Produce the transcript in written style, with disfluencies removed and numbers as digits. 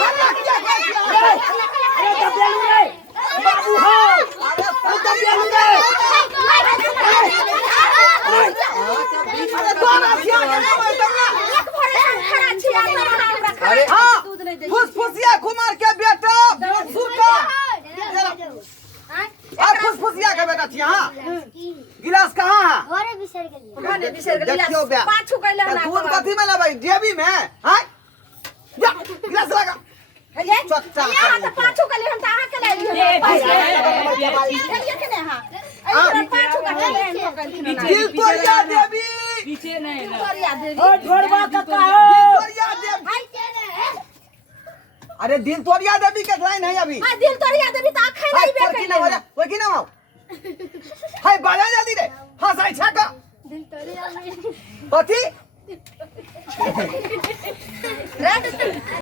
हल्ला किया अरे दबेलू रे बाबू हो अरे दबेलू रे अरे दोनों छिया अरे हां फुसफुसिया कुमार के बेटा सुका फुसफुसिया के बेटा छिया हां गिलास कहां है घरे बिसर गेलिए घरे बिसर गेलिए पाछू कइले ना दूध कथी में लेबै जेबी में हैं जा गिलास लगा हे चच्चा यहां त पाछू कइले हम त आहा के लाइली देखिए के ने हां अरे पाछू कइले दिल तोरिया देवी पीछे नहीं ना तोरिया देवी ओ ढोरबा काका हो तोरिया देवी अरे दिल तोरिया देवी के लाइन है अभी हां दिल तोरिया देवी त आखे नहीं बे कइले वो की ना आओ हाय बाजा जल्दी रे हंसाई छका दिल तोरिया में कथी